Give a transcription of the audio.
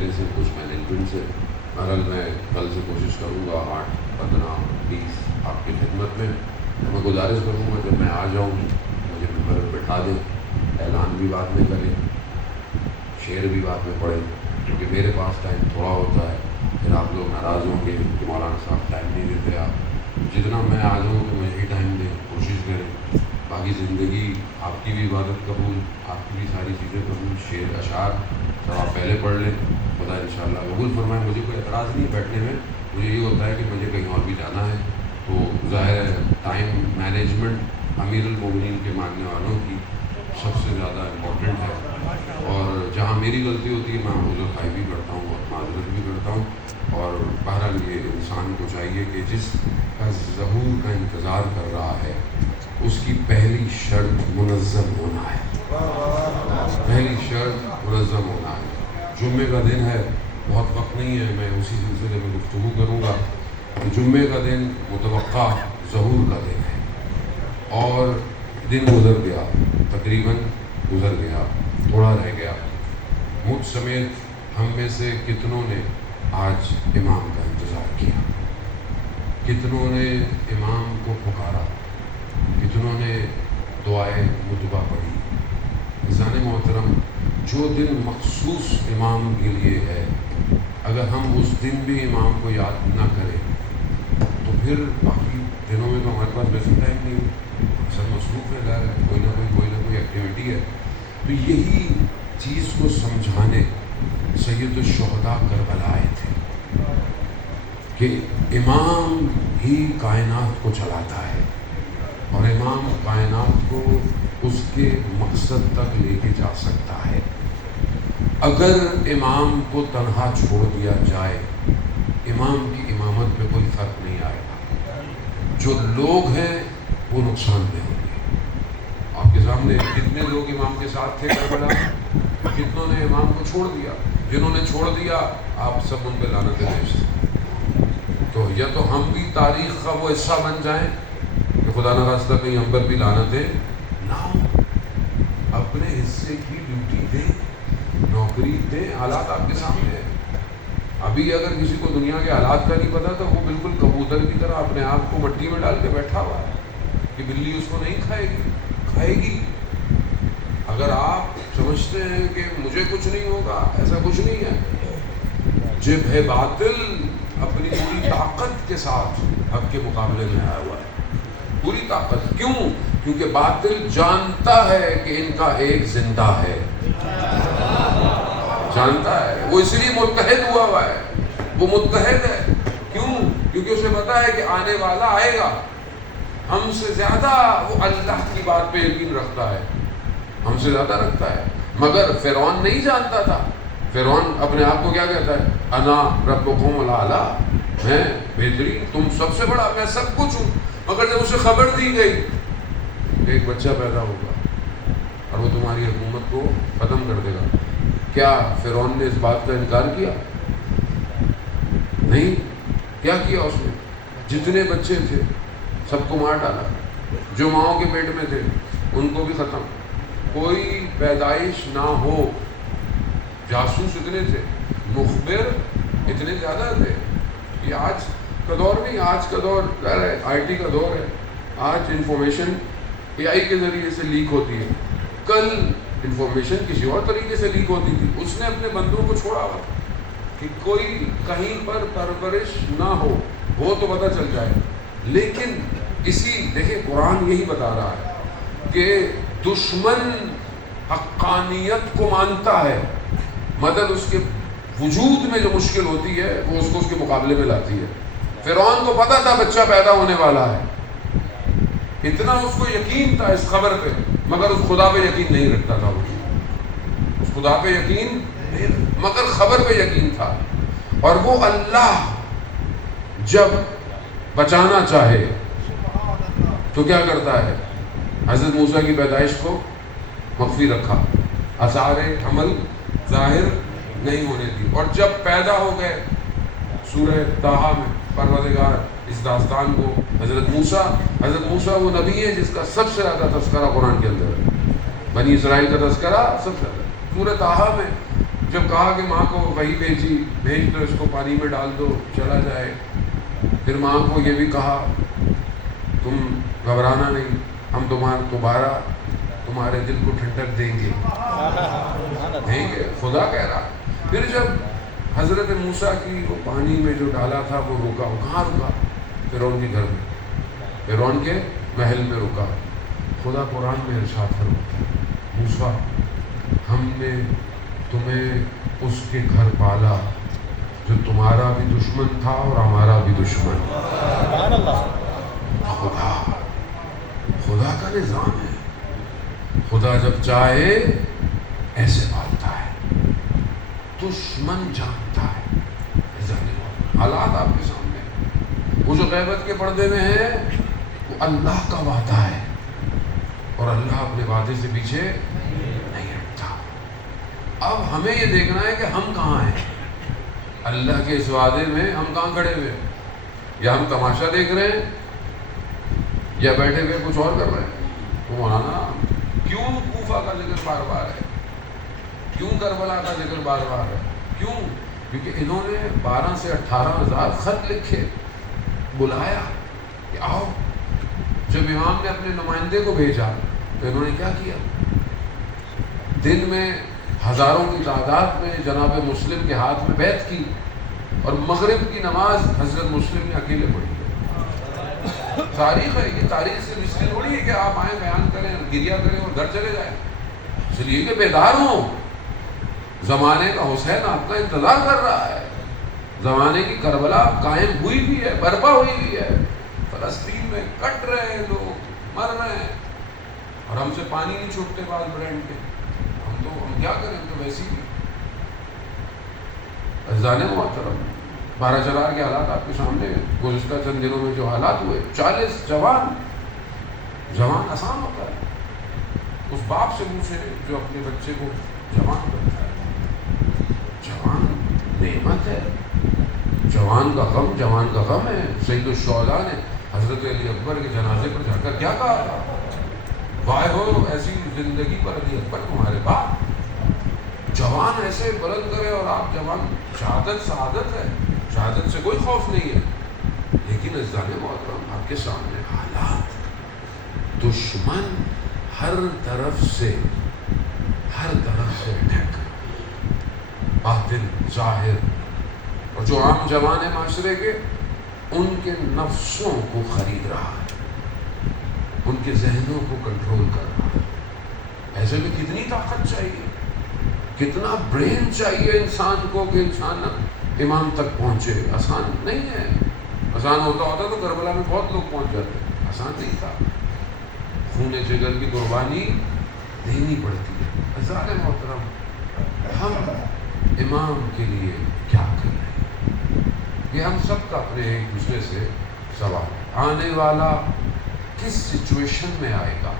میرے سے کچھ مینجمنٹ سے. بہرحال میں کل سے کوشش کروں گا 8, 15, 20 آپ کی خدمت میں. میں گزارش کروں گا جب میں آ جاؤں مجھے ممبر پہ بٹھا دیں, اعلان بھی بعد میں کریں, شعر بھی بعد میں پڑھیں, کیونکہ میرے پاس ٹائم تھوڑا ہوتا ہے. پھر آپ لوگ ناراض ہوں گے کہ مولانا صاحب ٹائم نہیں دیتے. آپ جتنا میں آ جاؤں تو مجھے ہی ٹائم دیں, کوشش کریں. باقی زندگی آپ کی بھی عبادت قبول, آپ کی بھی ساری چیزیں قبول. شعر اشعار سب آپ پہلے پڑھ لیں, خدا انشاءاللہ قبول فرمائے. مجھے کوئی اعتراض نہیں بیٹھنے میں, مجھے یہ ہوتا ہے کہ مجھے کہیں اور بھی جانا ہے. تو ظاہر ہے ٹائم مینجمنٹ امیر المومنین کے ماننے والوں کی سب سے زیادہ امپورٹنٹ ہے. اور جہاں میری غلطی ہوتی ہے میں عذر خواہی بھی کرتا ہوں اور معذرت بھی کرتا ہوں. اور بہرحال یہ انسان کو چاہیے کہ جس کا ظہور کا انتظار کر رہا ہے اس کی پہلی شرط منظم ہونا ہے. پہلی شرط منظم ہونا ہے. جمعے کا دن ہے, بہت وقت نہیں ہے, میں اسی سلسلے میں گفتگو کروں گا. جمعے کا دن متوقع ظہور کا دن ہے اور دن گزر گیا, تقریباً گزر گیا, تھوڑا رہ گیا. مجھ سمیت ہم میں سے کتنوں نے آج امام کا انتظار کیا, کتنوں نے امام کو پکارا, کتنوں نے دعائیں متبہ پڑھی. عزیزان محترم, جو دن مخصوص امام کے لیے ہے اگر ہم اس دن بھی امام کو یاد نہ کریں تو پھر باقی دنوں میں تو ہمارے پاس ویسے ٹائم نہیں ہے, سب مصروف ہے, ظاہر ہے کوئی نہ کوئی ایکٹیویٹی ہے. تو یہی چیز کو سمجھانے سید الشہداء کربلا آئے تھے کہ امام ہی کائنات کو چلاتا ہے اور امام کائنات کو اس کے مقصد تک لے کے جا سکتا ہے. اگر امام کو تنہا چھوڑ دیا جائے امام کی امامت پہ کوئی فرق نہیں آئے گا. جو لوگ ہیں وہ نقصان میں ہوں گے. آپ کے سامنے کتنے لوگ امام کے ساتھ تھے کربلا, کتنوں نے امام کو چھوڑ دیا. جنہوں نے چھوڑ دیا آپ سب ان پہ لعنتیں بھیجتے. تو یا تو ہم بھی تاریخ کا وہ حصہ بن جائیں کہ خدا نہ خواستہ کہیں ہم پر بھی لعنتیں نہ ہوں. اپنے حصے کی ڈیوٹی دیں, نوکری دیں. حالات آپ کے سامنے ہیں. ابھی اگر کسی کو دنیا کے حالات کا نہیں پتا تو وہ بالکل کبوتر کی طرح اپنے آپ کو مٹی میں ڈال کے بیٹھا ہوا ہے کہ بلی اس کو نہیں کھائے گی. کھائے گی. اگر آپ سمجھتے ہیں کہ مجھے کچھ نہیں ہوگا, ایسا کچھ نہیں ہے. جب ہے باطل اپنی پوری طاقت کے ساتھ حق کے مقابلے میں آیا ہوا ہے, پوری طاقت. کیوں؟ کیونکہ باطل جانتا ہے کہ ان کا ایک زندہ ہے, جانتا ہے. وہ اس لیے متحد ہوا ہے, وہ متحد ہے. کیوں؟ کیونکہ اسے پتا ہے کہ آنے والا آئے گا. ہم سے زیادہ وہ اللہ کی بات پہ یقین رکھتا ہے, ہم سے زیادہ رکھتا ہے. مگر فرعون نہیں جانتا تھا. فرعون اپنے آپ کو کیا کہتا ہے؟ انا ربکم الاعلی, میں بہترین, تم سب سے بڑا, میں سب کچھ ہوں. مگر جب اسے خبر دی گئی ایک بچہ پیدا ہوگا اور وہ تمہاری حکومت کو ختم کر دے گا, کیا فرعون نے اس بات کا انکار کیا؟ نہیں. کیا کیا اس نے؟ جتنے بچے تھے سب کو مار ڈالا. جو ماؤں کے پیٹ میں تھے ان کو بھی ختم. کوئی پیدائش نہ ہو. جاسوس اتنے تھے, مخبر اتنے زیادہ تھے. یہ آج کا دور نہیں, آج کا دور آئی ٹی کا دور ہے. آج انفارمیشن اے آئی کے ذریعے سے لیک ہوتی ہے. کل انفارمیشن کسی اور طریقے سے لیک ہوتی تھی. اس نے اپنے بندوں کو چھوڑا ہوا کہ کوئی کہیں پر پرورش نہ ہو تو پتہ چل جائے. لیکن اسی دیکھیں قرآن یہی بتا رہا ہے کہ دشمن حقانیت کو مانتا ہے, مدد اس کے وجود میں جو مشکل ہوتی ہے وہ اس کو اس کے مقابلے میں لاتی ہے. فرعون کو پتا تھا بچہ پیدا ہونے والا ہے, اتنا اس کو یقین تھا اس خبر پہ, مگر اس خدا پہ یقین نہیں رکھتا تھا. وہ اس خدا پہ یقین مگر خبر پہ یقین تھا. اور وہ اللہ جب بچانا چاہے تو کیا کرتا ہے؟ حضرت موسیٰ کی پیدائش کو مخفی رکھا, آثار عمل ظاہر نہیں ہونے دی. اور جب پیدا ہو گئے سورہ طٰہٰ میں پروردگار اس داستان کو حضرت موسیٰ وہ نبی ہے جس کا سب سے زیادہ تذکرہ قرآن کے اندر ہے. بنی اسرائیل کا تذکرہ سب سے زیادہ سورہ طٰہٰ میں جب کہا کہ ماں کو وہی بھیج دو، اس کو پانی میں ڈال دو چلا جائے، پھر ماں کو یہ بھی کہا تم گھبرانا نہیں، ہم دوبارہ تمہارے دل کو ٹھنڈک دیں گے، خدا کہہ رہا۔ پھر جب حضرت موسیٰ کی وہ پانی میں جو ڈالا تھا وہ رکا، وہ کہاں رکا؟ فرعون کے گھر میں، فرعون کے محل میں رکا۔ خدا قرآن میں ارشاد فرماتا ہے موسیٰ ہم نے تمہیں اس کے گھر پالا جو تمہارا بھی دشمن تھا اور ہمارا بھی دشمن۔ خدا کا نظام ہے، خدا جب چاہے ایسے پالتا ہے، دشمن جانتا ہے۔ حالات آپ کے سامنے، وہ جو غیبت کے پردے میں ہے وہ اللہ کا وعدہ ہے، اور اللہ اپنے وعدے سے پیچھے نہیں ہٹتا۔ اب ہمیں یہ دیکھنا ہے کہ ہم کہاں ہیں اللہ کے اس وعدے میں، ہم کہاں کھڑے ہوئے ہیں؟ یا ہم تماشا دیکھ رہے ہیں یا بیٹھے ہوئے کچھ اور کر رہے ہیں؟ تو مولانا کیوں کوفہ کا ذکر بار بار ہے، کیوں کربلا کا ذکر بار بار ہے؟ کیوں؟ کیونکہ انہوں نے 12 سے 18,000 خط لکھے، بلایا کہ آؤ۔ جب امام نے اپنے نمائندے کو بھیجا تو انہوں نے کیا کیا؟ دن میں ہزاروں کی تعداد میں جناب مسلم کے ہاتھ میں بیعت کی، اور مغرب کی نماز حضرت مسلم نے اکیلے پڑھی۔ تاریخ ہے یہ، تاریخ سے اس لیے تھوڑی ہے کہ آپ آئیں بیان کریں گریا کریں اور گھر چلے جائیں، اس لیے کہ بیدار ہوں۔ زمانے کا حسین آپ کا انتظار کر رہا ہے، زمانے کی کربلا قائم ہوئی بھی ہے، برپا ہوئی بھی ہے، فلسطین میں کٹ رہے ہیں لوگ، مر رہے ہیں، اور ہم سے پانی نہیں چھوٹتے بال برینڈ کے، ہم کیا کریں؟ ہم تو ویسی بھی عزیزان محترم، 12 چرار کے حالات آپ کے سامنے ہیں۔ گزشتہ چند دنوں میں جو حالات ہوئے، 40 جوان آسان ہوتا ہے؟ اس باپ سے پوچھے جو اپنے بچے کو جوان کرتا ہے، جوان نعمت ہے، جوان کا غم ہے۔ سید الشہداء نے حضرت علی اکبر کے جنازے پر جا کر کیا کہا تھا؟ وائے ہو ایسی زندگی پر علی اکبر تمہارے باپ، جوان ایسے بلند کرے اور آپ جوان، شہادت سعادت ہے، شہادت سے کوئی خوف نہیں ہے۔ لیکن عزیزان محترم آپ کے سامنے حالات، دشمن ہر طرف سے اٹیک، باطن ظاہر، اور جو عام جوان ہے معاشرے کے، ان کے نفسوں کو خرید رہا ہے، ان کے ذہنوں کو کنٹرول کر رہا ہے۔ ایسے میں کتنی طاقت چاہیے، کتنا برین چاہیے انسان کو کہ انسان امام تک پہنچے۔ آسان نہیں ہے، آسان ہوتا تو کربلا میں بہت لوگ پہنچ جاتے، آسان نہیں تھا، خون جگر کی قربانی دینی پڑتی ہے۔ عزیزان محترم ہم امام کے لیے کیا کر رہے ہیں؟ یہ ہم سب کا اپنے ایک دوسرے سے سوال ہے۔ آنے والا کس سچویشن میں آئے گا؟